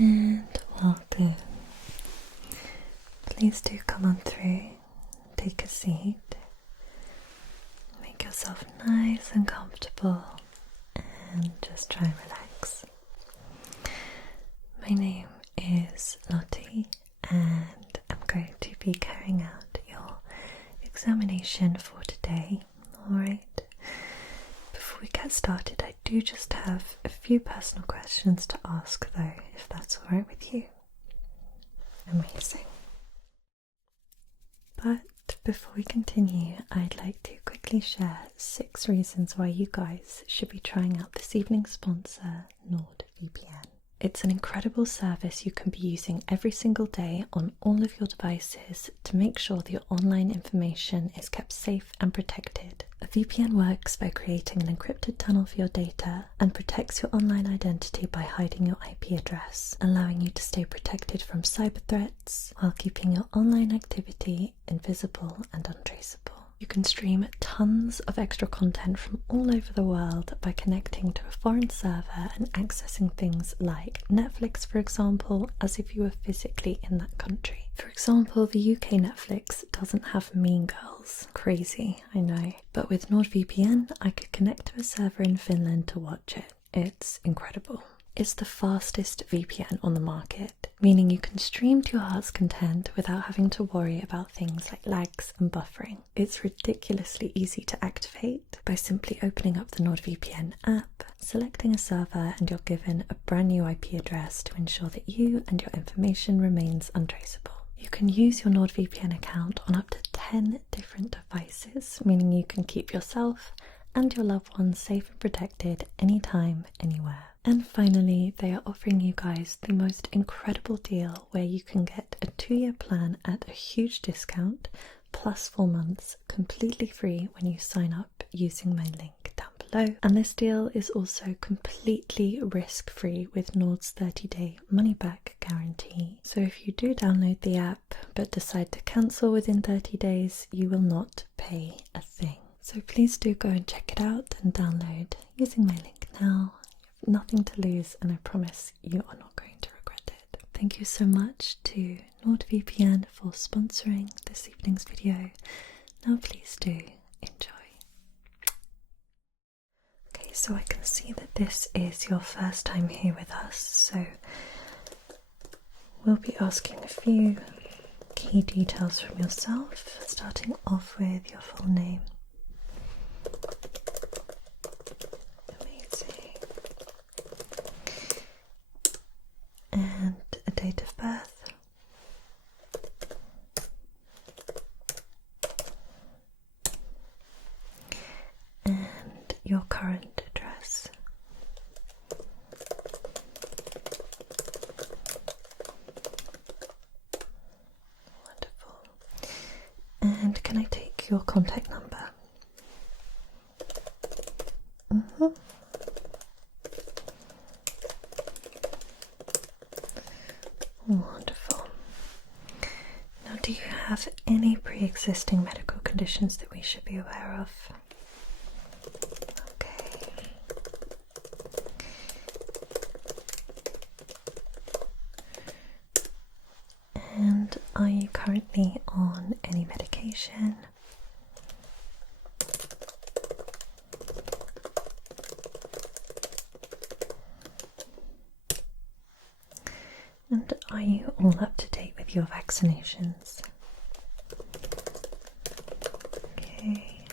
And welcome. Please do come on through, take a seat, make yourself nice and comfortable, and just try and relax. My name is Lottie, and I'm going to be carrying out your examination for today. Alright, before we get started, I do just have a few personal questions to ask though, if that's alright with you. Amazing. But before we continue, I'd like to quickly share 6 reasons why you guys should be trying out this evening's sponsor, NordVPN. It's an incredible service you can be using every single day on all of your devices to make sure that your online information is kept safe and protected. A VPN works by creating an encrypted tunnel for your data and protects your online identity by hiding your IP address, allowing you to stay protected from cyber threats while keeping your online activity invisible and untraceable. You can stream tons of extra content from all over the world by connecting to a foreign server and accessing things like Netflix, for example, as if you were physically in that country. For example, the UK Netflix doesn't have Mean Girls. Crazy, I know. But with NordVPN, I could connect to a server in Finland to watch it. It's incredible. It's the fastest VPN on the market, meaning you can stream to your heart's content without having to worry about things like lags and buffering. It's ridiculously easy to activate by simply opening up the NordVPN app, selecting a server, and you're given a brand new IP address to ensure that you and your information remains untraceable. You can use your NordVPN account on up to 10 different devices, meaning you can keep yourself and your loved ones safe and protected anytime, anywhere. And finally, they are offering you guys the most incredible deal where you can get a 2-year plan at a huge discount plus 4 months completely free when you sign up using my link down below. And this deal is also completely risk-free with Nord's 30-day money-back guarantee. So if you do download the app but decide to cancel within 30 days, you will not pay a thing. So please do go and check it out and download using my link now. You have nothing to lose, and I promise you are not going to regret it. Thank you so much to NordVPN for sponsoring this evening's video. Now please do enjoy. Okay, so I can see that this is your first time here with us, so we'll be asking a few key details from yourself, starting off with your full name. Amazing. And a date of birth. And your current address. Wonderful. And can I take your contact number? Wonderful. Now, do you have any pre-existing medical conditions that we should be aware of? Okay. And are you currently on any medication? And are you all up to date with your vaccinations? Okay.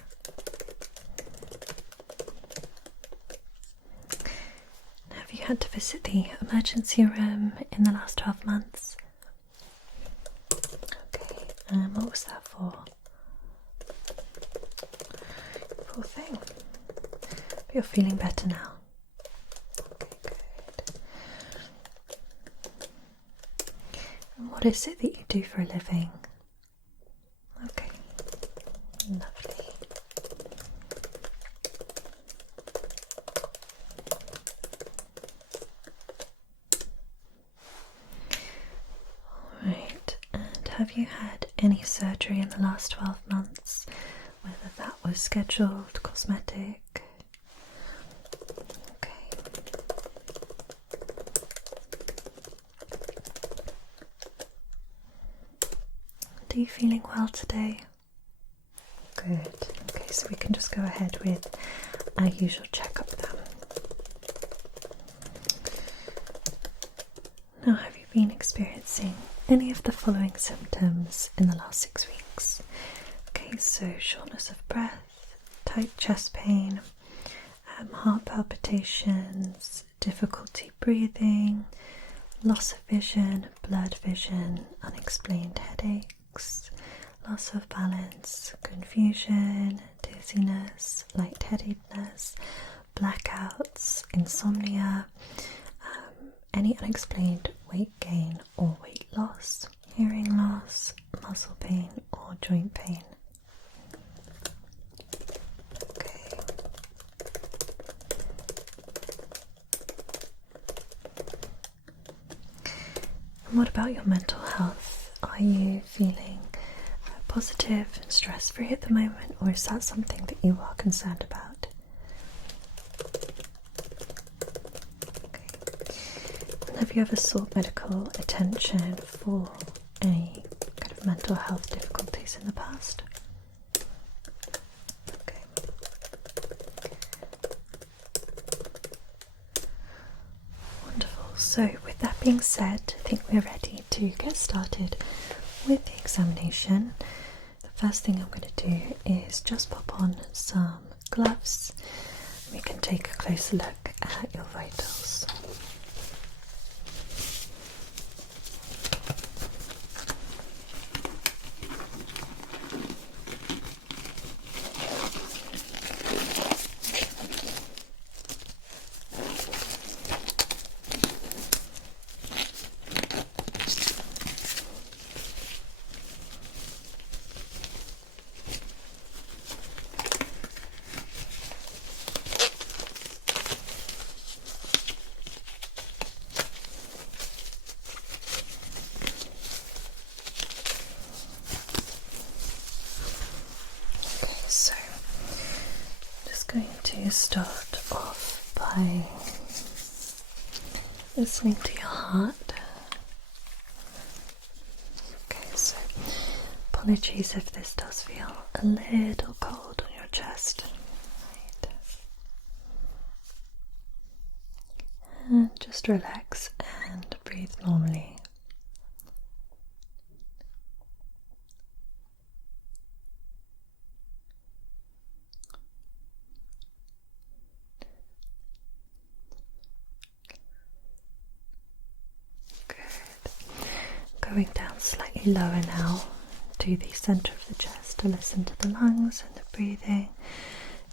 Have you had to visit the emergency room in the last 12 months? Okay, what was that for? Poor thing. But you're feeling better now. What is it that you do for a living? Okay, lovely. Alright, and have you had any surgery in the last 12 months? Whether that was scheduled, cosmetic? Okay. Are you feeling well today? Good. Okay, so we can just go ahead with our usual checkup then. Now, have you been experiencing any of the following symptoms in the last 6 weeks? Okay, so shortness of breath, tight chest pain, heart palpitations, difficulty breathing, loss of vision, blurred vision, unexplained headaches, loss of balance, confusion, dizziness, lightheadedness, blackouts, insomnia, any unexplained weight gain or weight loss, hearing loss, muscle pain or joint pain. Okay. And what about your mental health? Are you feeling positive and stress-free at the moment, or is that something that you are concerned about? Have you ever sought medical attention for any kind of mental health difficulties in the past? Okay. Wonderful. So with that being said, I think we're ready to get started with the examination. The first thing I'm going to do is just pop on some gloves. We can take a closer look at your vitals. So, I'm just going to start off by listening to your heart. Okay, so apologies if this does feel a little cold on your chest. Right. And just relax and breathe normally. Going down slightly lower now to the centre of the chest to listen to the lungs and the breathing.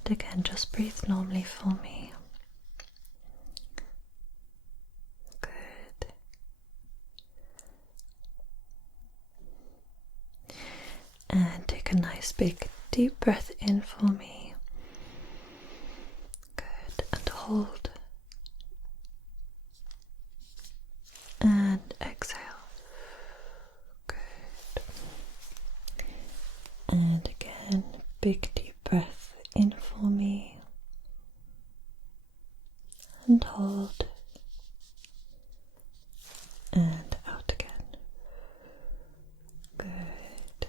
And again, just breathe normally for me. Good. And take a nice big deep breath in for me. Good. And hold. And exhale. And again, big deep breath in for me and hold and out again. Good.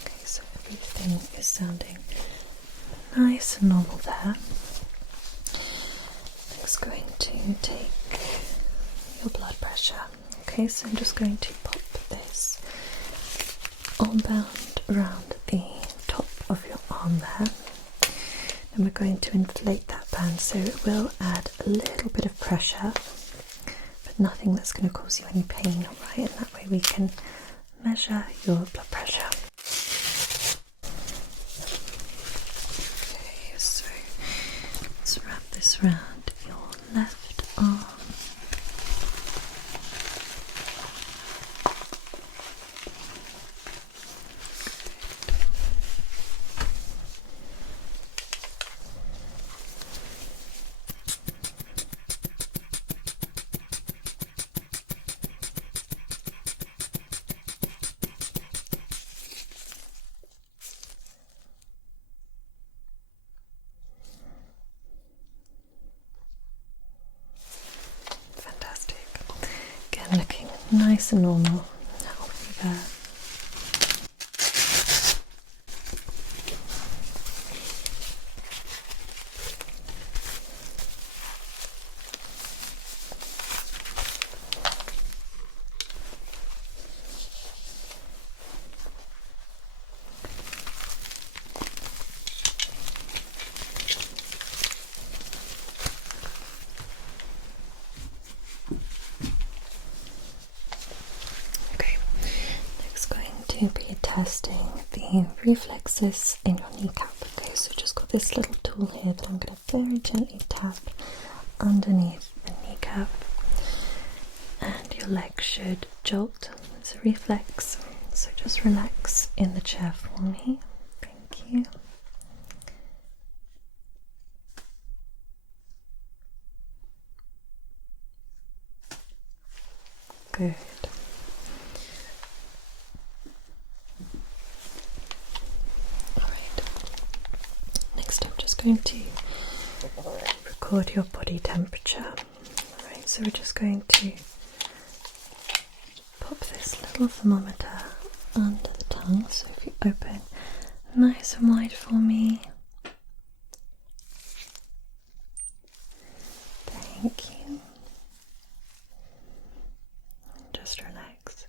Okay, so everything is sounding nice and normal there. Next, going to take your blood pressure. Okay, so I'm just going to pop this armband around the top of your arm there, and we're going to inflate that band so it will add a little bit of pressure, but nothing that's going to cause you any pain, alright? And that way we can measure your blood pressure. Okay, so let's wrap this around your left arm. Nice and normal. Healthy there. Okay, next going to be testing the reflexes in your kneecap. Okay, so just got this little tool here that I'm going to very gently tap underneath the kneecap, and your leg should jolt. It's a reflex, so just relax in the chair for me. Thank you. Good. Alright. Next, I'm just going to record your body temperature. Alright, so we're just going to pop this little thermometer under the tongue. So if you open nice and wide for me. Thank you. Just relax.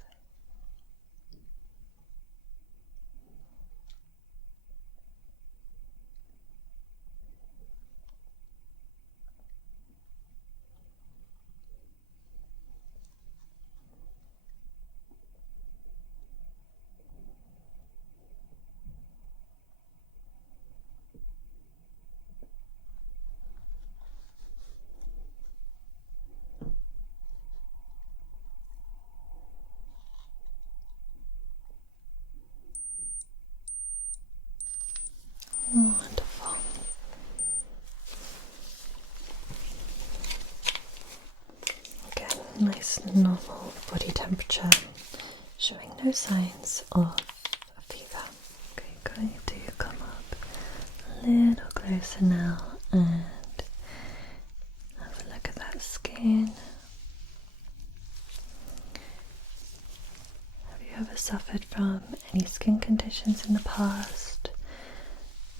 Wonderful. Again, nice normal body temperature, showing no signs of fever. Okay, going to come up a little closer now and have a look at that skin. Have you ever suffered from any skin conditions in the past?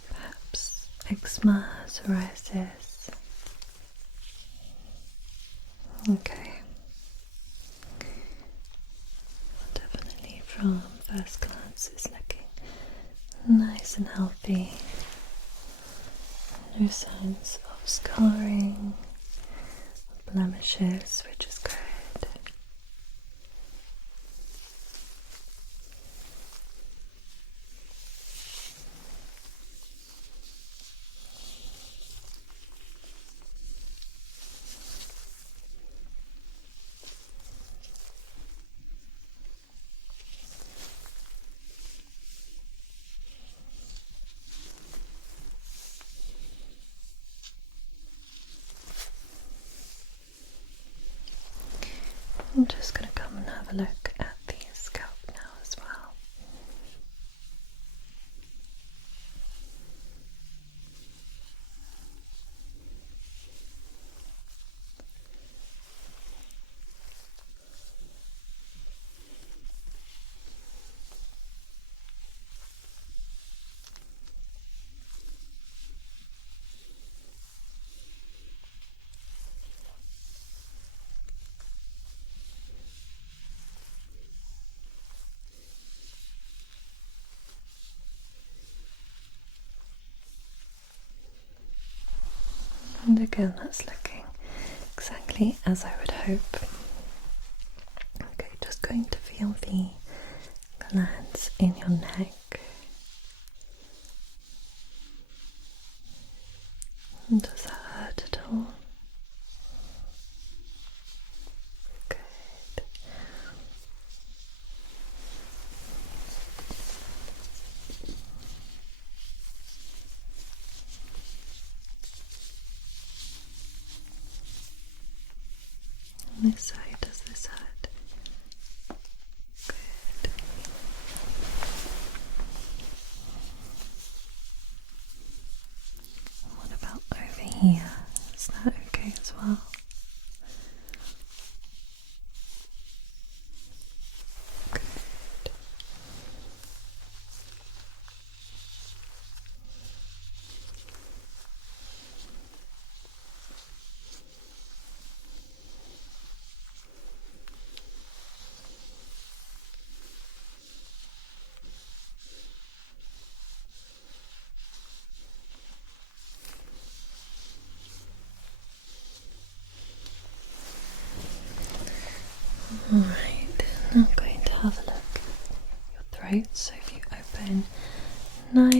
Perhaps eczema, psoriasis? Okay. Definitely from first glance it's looking nice and healthy. No signs of scarring, blemishes, which is good. I'm just going to come and have a look at the scalp now as well. And again, that's looking exactly as I would hope. Okay, just going to feel the glands in your neck. And does that hurt at all? Good. On this side, does this hurt? Good. What about over here?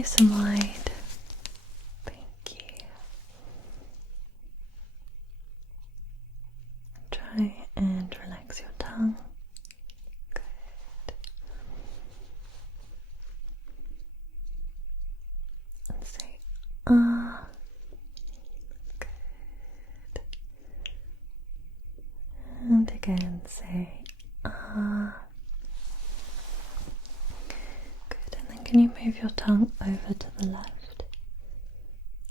nice and wide. Thank you. Try and relax your tongue. Good. And say ah. Good. And again say ah. Good. And then can you move your tongue over to the left?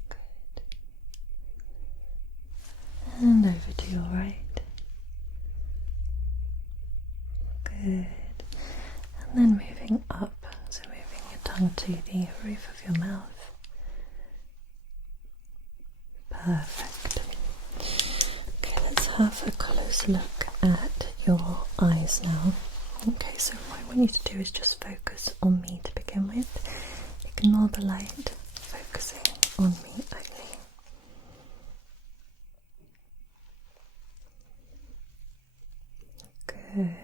Good. And over to your right. Good. And then moving up, so moving your tongue to the roof of your mouth. Perfect. Okay, let's have a closer look at your eyes now. Okay, so what I want you to do is just focus on me to begin with. Ignore the light, focusing on me only. Good.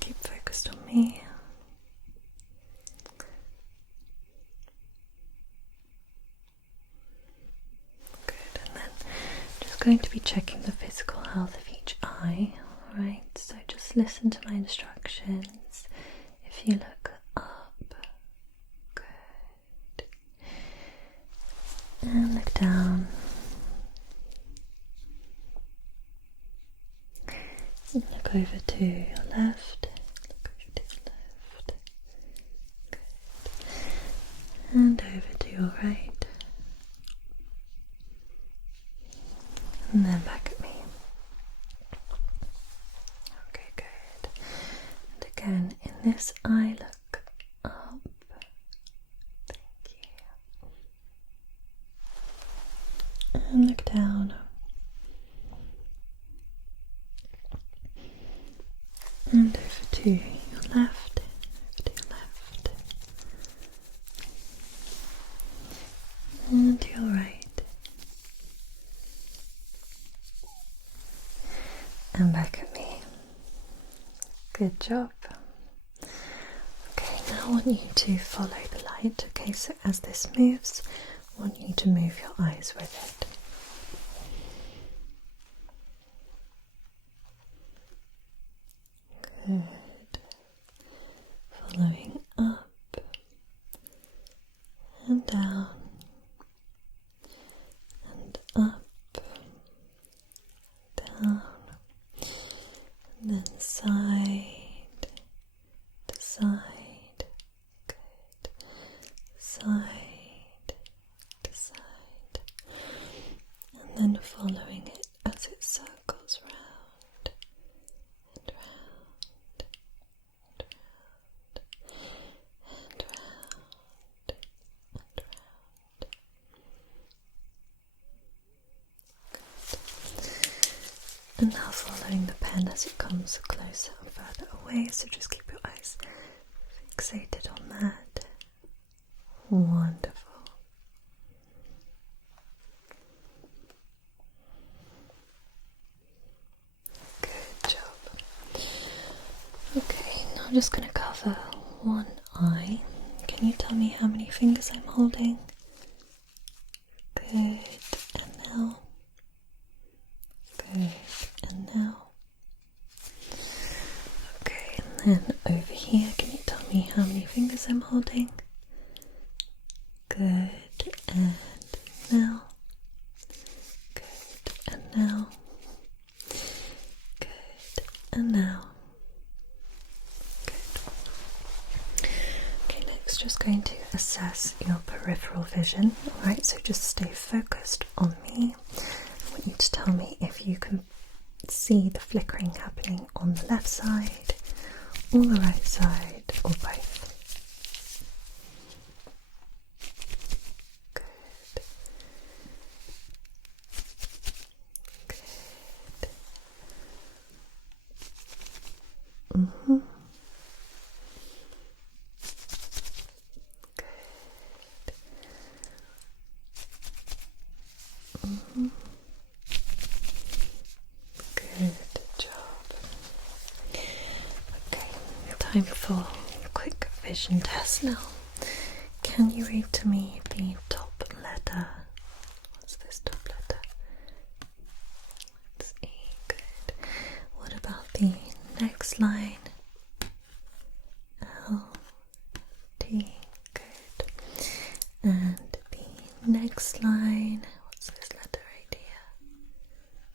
Keep focused on me. Good, and then just going to be checking the physical health of each eye. Alright, so just listen to my instructions. If you look up, good, and look down, and look over to your left, look over to the left, good, and over to your right, and then back at me. Okay, good. And again, in this eye, look up. Thank you. And look down. And over to your left, over to your left, and to your right, and back at me. Good job. Okay, now I want you to follow the light. Okay, so as this moves, I want you to move your eyes with it. Good. Following up and down and up, down, and then side to side. Good. Side to side, and then following it as it circles round and round and round and round and round. Good. And now following the pen as it comes closer and further away, so just keep your eyes fixated on that. Wonderful. Good job. Okay, now I'm just going to cover one eye. Can you tell me how many fingers I'm holding? Good. And now. Good. And now. Okay, and then over here, can you tell me how many fingers I'm holding? Good. And now. Good. And now. Good. And now. Good. Okay, next just going to assess your peripheral vision. Alright, so just stay focused on me. I want you to tell me if you can see the flickering happening on the left side or the right side or both. Good. Good. Mm-hmm. Good. Mm-hmm. time for a quick vision test now. Can you read to me the top letter? What's this top letter? It's E. Good. What about the next line? L, T. Good. And the next line, what's this letter right here?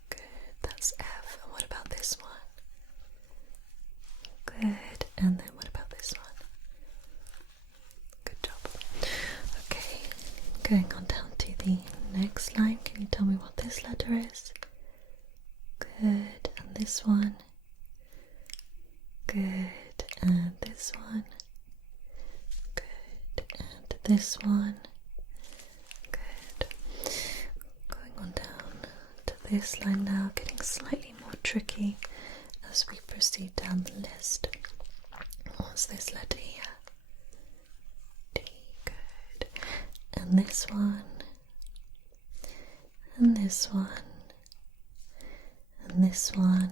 Good, that's F. And what about this one? Good. And then what about this one? Good job. Okay, going on down to the next line. Can you tell me what this letter is? Good. And this one? Good. And this one? Good. And this one? Good. Going on down to this line now, getting slightly more tricky as we proceed down the list. What's this letter here? D. Good. And this one? And this one? And this one?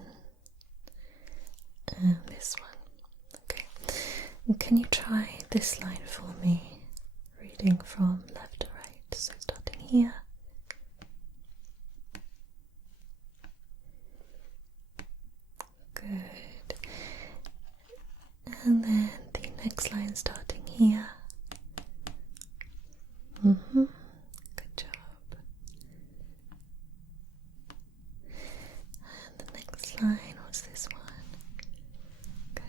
And this one. Okay. And can you try this line for me? Reading from left to right. So starting here. Good. And then the next line starting here. Good job. And the next line, what's this one? Good.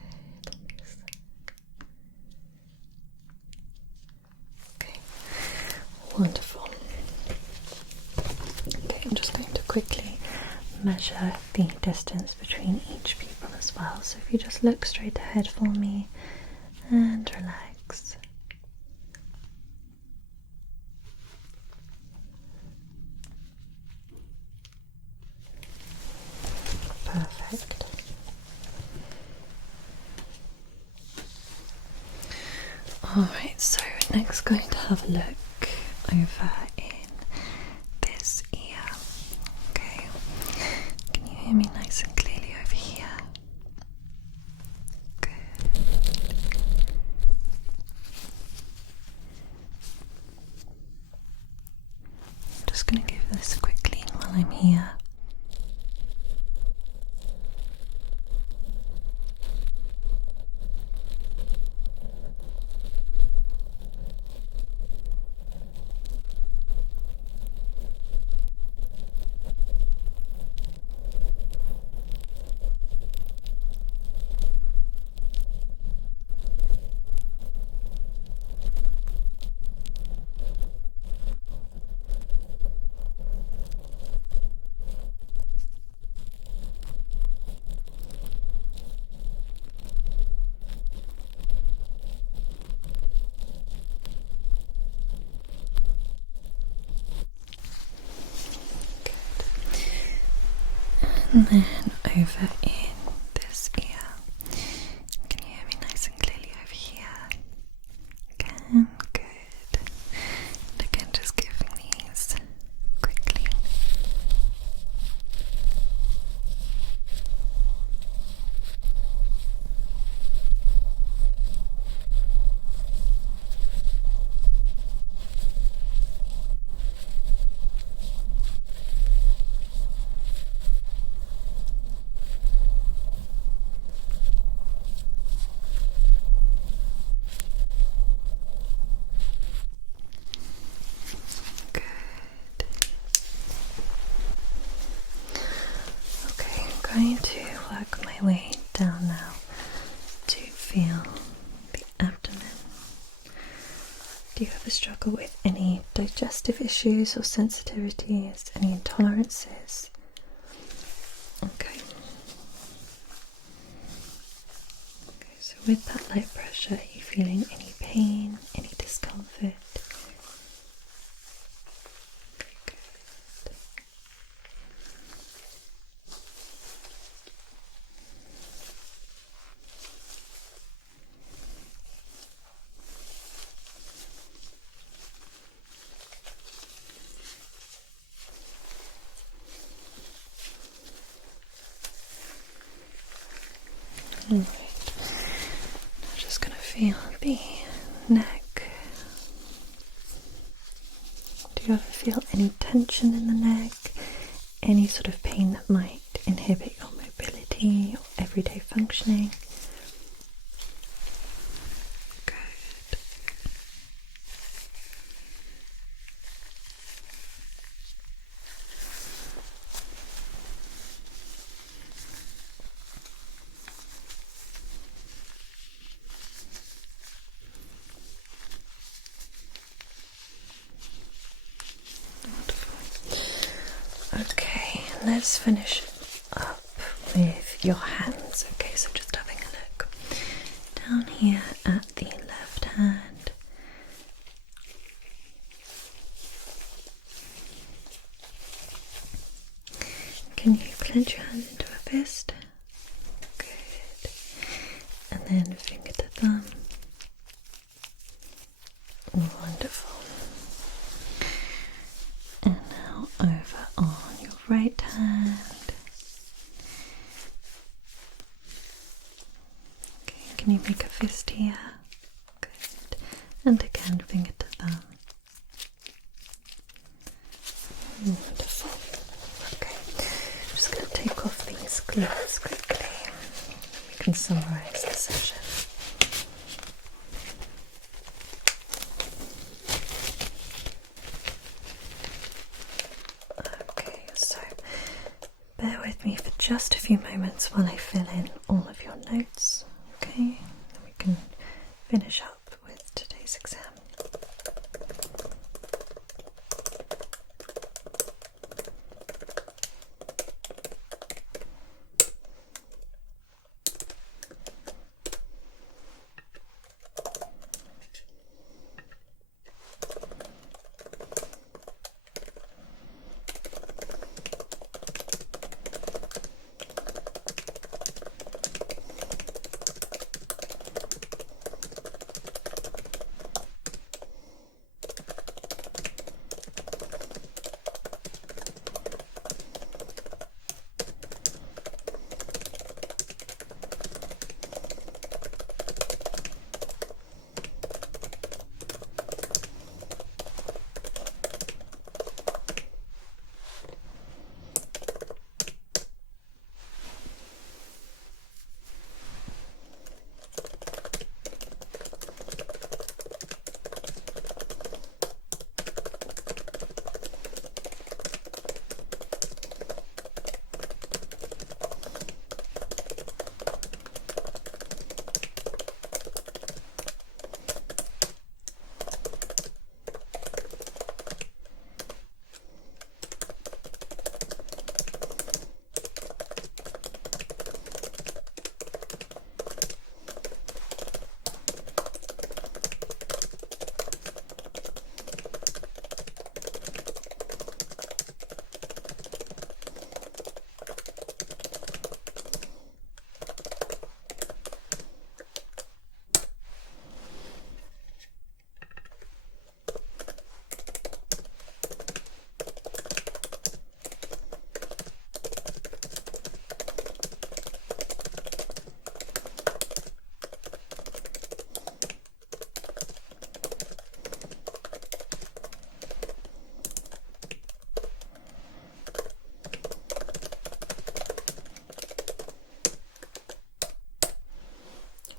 Okay. Wonderful. Okay, I'm just going to quickly measure the distance between each pupil as well. So if you just look straight ahead for me and relax. Perfect. Alright, so we're next going to have a look over in this ear. Okay, can you hear me nice and clearly over here? Good. I'm just going to give this a quick clean while I'm here. And then over in this ear, can you hear me nice and clearly over here? Again, good. And again, just giving these quickly. Going to work my way down now to feel the abdomen. Do you ever struggle with any digestive issues or sensitivities, any intolerances? Okay. Okay, so with that light pressure, are you feeling any pain, any discomfort? Alright, feel the neck? Do you ever feel any tension in the neck? Any sort of pain that might inhibit your mobility or everyday functioning? Good. Okay, let's finish up with your hands. Okay, so just having a look down here at the left hand. Can you clench your hand into a fist? Good. And then finger to thumb. Wonderful. And now over on your right hand. Okay, can you make a fist here? Good. And again, finger to thumb. Wonderful. Okay, I'm just going to take off these gloves quickly. We can summarise the session. Okay, so bear with me for just a few moments while I fill in all of your notes, okay? And we can finish up with today's exam.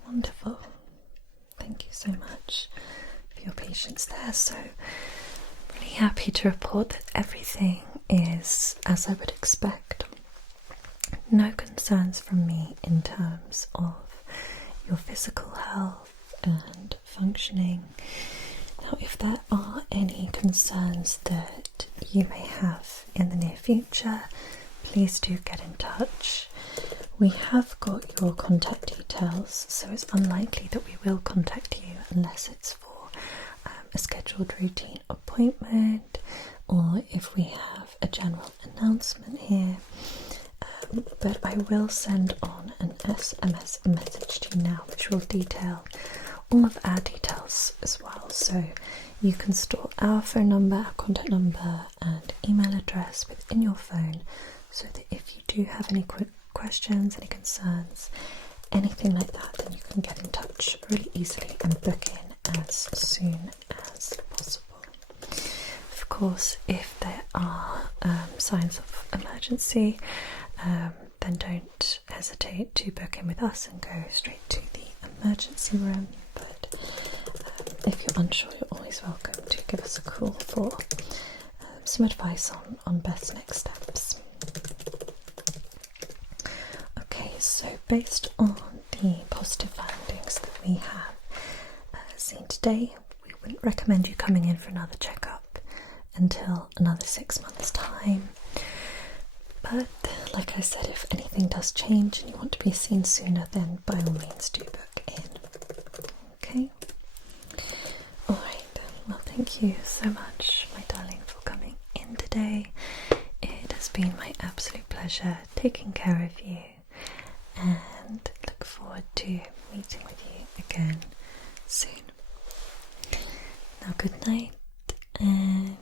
Wonderful. Thank you so much for your patience there. So, really happy to report that everything is as I would expect. No concerns from me in terms of your physical health and functioning. Now, if there are any concerns that you may have in the near future, please do get in touch. We have got your contact details, so it's unlikely that we will contact you unless it's for a scheduled routine appointment or if we have a general announcement here. But I will send on an SMS message to you now which will detail all of our details as well, so you can store our phone number, our contact number and email address within your phone, so that if you do have any quick questions, any concerns, anything like that, then you can get in touch really easily and book in as soon as possible. Of course, if there are signs of emergency, then don't hesitate to book in with us and go straight to the emergency room. But if you're unsure, you're always welcome to give us a call for some advice on best next steps. Okay, so based on the positive findings that we have seen today, we wouldn't recommend you coming in for another checkup until another 6 months' time. But like I said, if anything does change and you want to be seen sooner, then by all means do book in. Okay? Alright, well, thank you so much, my darling, for coming in today. It has been my absolute pleasure taking care of you, and look forward to meeting with you again soon. Now, good night, and